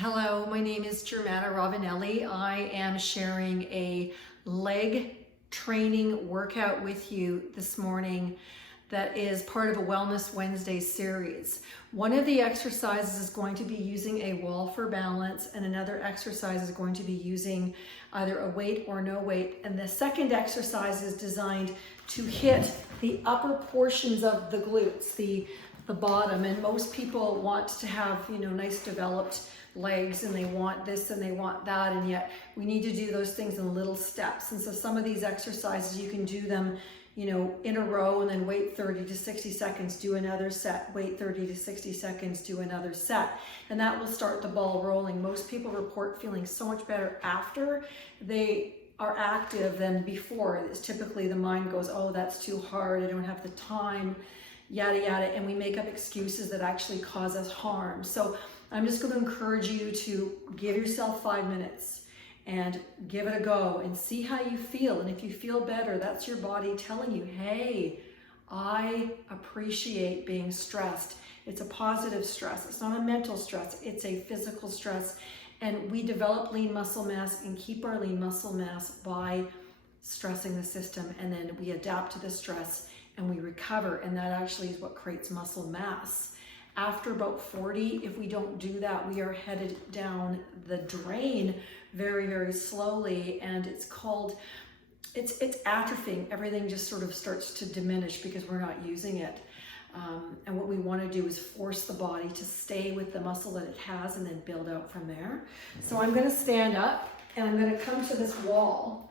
Hello, my name is Germana Ravanelli. I am sharing a leg training workout with you this morning that is part of a Wellness Wednesday series. One of the exercises is going to be using a wall for balance, and another exercise is going to be using either a weight or no weight. And the second exercise is designed to hit the upper portions of the glutes, the bottom. And most people want to have, nice developed legs, and they want this and they want that, and yet we need to do those things in little steps. And so some of these exercises, you can do them in a row and then wait 30 to 60 seconds, do another set, wait 30 to 60 seconds, do another set, and that will start the ball rolling. Most people report feeling so much better after they are active than before. It's typically the mind goes, oh, that's too hard, I don't have the time, yada yada, and we make up excuses that actually cause us harm. So I'm just going to encourage you to give yourself 5 minutes and give it a go and see how you feel. And if you feel better, that's your body telling you, hey, I appreciate being stressed. It's a positive stress. It's not a mental stress. It's a physical stress. And we develop lean muscle mass and keep our lean muscle mass by stressing the system. And then we adapt to the stress and we recover. And that actually is what creates muscle mass. After about 40, if we don't do that, we are headed down the drain very, very slowly, and it's atrophying. Everything just sort of starts to diminish because we're not using it. And what we want to do is force the body to stay with the muscle that it has and then build out from there. So I'm going to stand up and I'm going to come to this wall.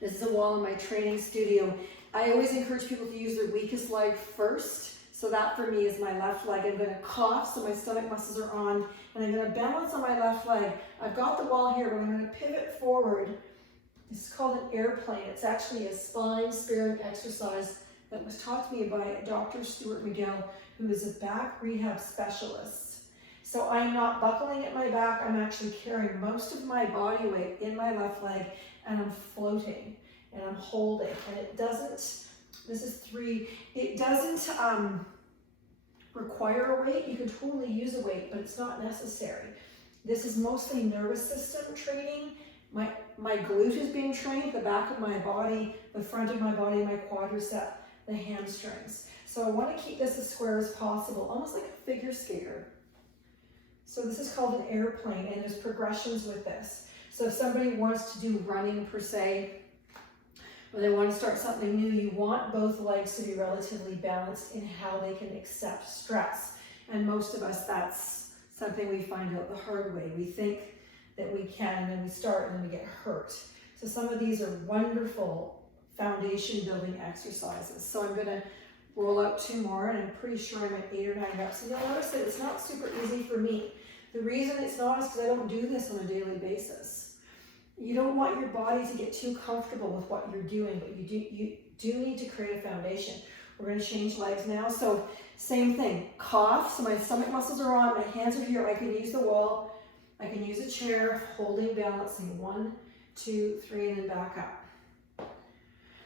This is a wall in my training studio. I always encourage people to use their weakest leg first. So that for me is my left leg. I'm going to cough so my stomach muscles are on, and I'm going to balance on my left leg. I've got the wall here, but I'm going to pivot forward. This is called an airplane. It's actually a spine sparing exercise that was taught to me by Dr. Stuart McGill, who is a back rehab specialist. So I'm not buckling at my back. I'm actually carrying most of my body weight in my left leg, and I'm floating and I'm holding. And it doesn't, this is 3, it doesn't require a weight. You can totally use a weight, but it's not necessary. This is mostly nervous system training. My glute is being trained, the back of my body, the front of my body, my quadricep, the hamstrings. So I want to keep this as square as possible, almost like a figure skater. So this is called an airplane, and there's progressions with this. So if somebody wants to do running per se, or they want to start something new, you want both legs to be relatively balanced in how they can accept stress. And most of us, that's something we find out the hard way. We think that we can, and then we start, and then we get hurt. So some of these are wonderful foundation building exercises. So I'm going to roll out 2 more, and I'm pretty sure I'm at 8 or 9 reps. And you'll notice that it's not super easy for me. The reason it's not is because I don't do this on a daily basis. You don't want your body to get too comfortable with what you're doing, but you do need to create a foundation. We're going to change legs now. So same thing, cough. So my stomach muscles are on, my hands are here. I can use the wall. I can use a chair, holding, balancing. 1, 2, 3, and then back up.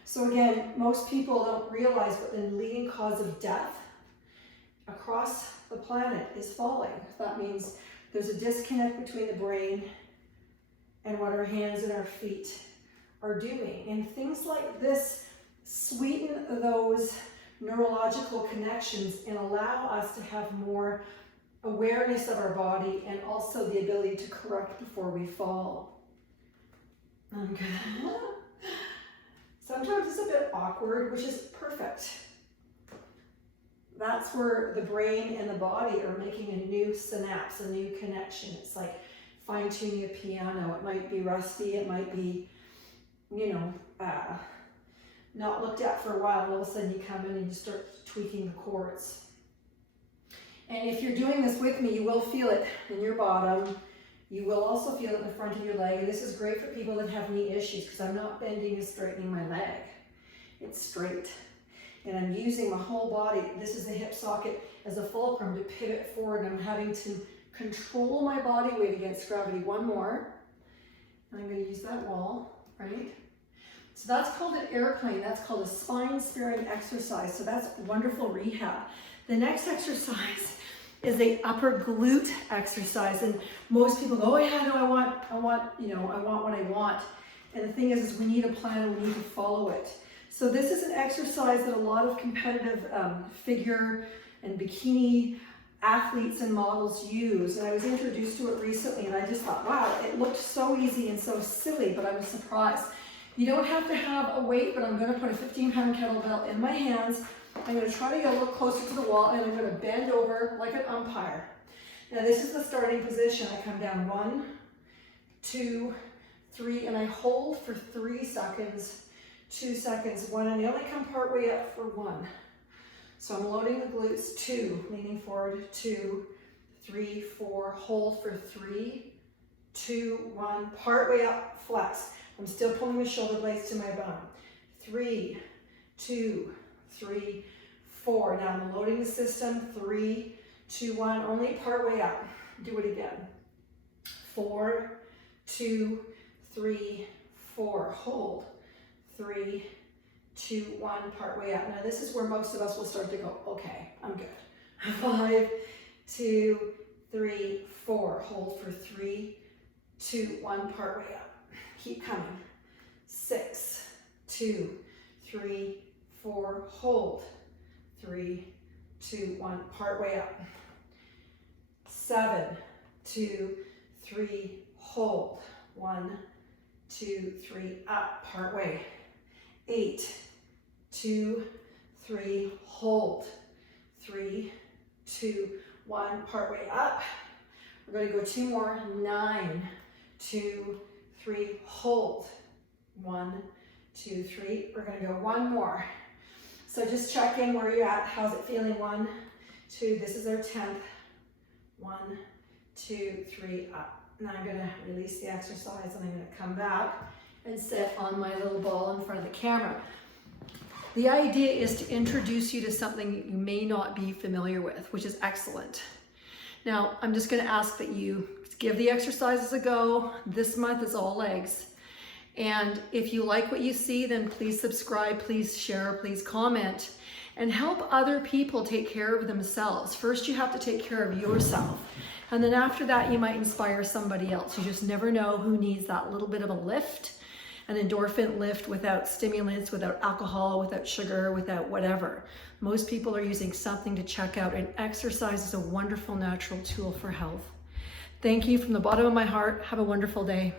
So again, most people don't realize, but the leading cause of death across the planet is falling. That means there's a disconnect between the brain and what our hands and our feet are doing. And things like this sweeten those neurological connections and allow us to have more awareness of our body and also the ability to correct before we fall. Okay. Sometimes it's a bit awkward, which is perfect. That's where the brain and the body are making a new synapse, a new connection. It's like fine-tuning a piano. It might be rusty, it might be, not looked at for a while, and all of a sudden you come in and you start tweaking the chords. And if you're doing this with me, you will feel it in your bottom. You will also feel it in the front of your leg. And this is great for people that have knee issues, because I'm not bending and straightening my leg. It's straight. And I'm using my whole body. This is the hip socket as a fulcrum to pivot forward, and I'm having to control my body weight against gravity. 1 more. And I'm going to use that wall, right? So that's called an airplane. That's called a spine sparing exercise. So that's wonderful rehab. The next exercise is a upper glute exercise. And most people go, oh yeah, no, I want what I want. And the thing is we need a plan and we need to follow it. So this is an exercise that a lot of competitive figure and bikini athletes and models use. And I was introduced to it recently and I just thought, wow, it looked so easy and so silly, but I was surprised. You don't have to have a weight, but I'm gonna put a 15-pound kettlebell in my hands. I'm gonna try to get a little closer to the wall and I'm gonna bend over like an umpire. Now this is the starting position. I come down 1, 2, 3, and I hold for 3 seconds, 2 seconds, 1, and I only come part way up for 1. So I'm loading the glutes, 2, leaning forward, 2, 3, 4, hold for 3, 2, 1, part way up, flex. I'm still pulling the shoulder blades to my bum. 3, 2, 3, 4. Now I'm loading the system, 3, 2, 1, only part way up. Do it again. 4, 2, 3, 4, hold. 3, 2, 1, part way up. Now this is where most of us will start to go, okay, I'm good. 5, 2, 3, 4, hold for 3, 2, 1, part way up. Keep coming. 6, 2, 3, 4, hold. 3, 2, 1, part way up. 7, 2, 3, hold. 1, 2, 3, up, part way. 8, 2, 3, hold. 3, 2, 1, part way up. We're going to go 2 more. 9, 2, 3, hold. 1, 2, 3. We're going to go 1 more. So just check in where you're at. How's it feeling? 1, 2. This is our 10th. 1, 2, 3, up. Now I'm going to release the exercise and I'm going to come back and sit on my little ball in front of the camera. The idea is to introduce you to something you may not be familiar with, which is excellent. Now, I'm just going to ask that you give the exercises a go. This month is all legs. And if you like what you see, then please subscribe, please share, please comment, and help other people take care of themselves. First, you have to take care of yourself. And then after that, you might inspire somebody else. You just never know who needs that little bit of a lift, an endorphin lift without stimulants, without alcohol, without sugar, without whatever. Most people are using something to check out, and exercise is a wonderful natural tool for health. Thank you from the bottom of my heart. Have a wonderful day.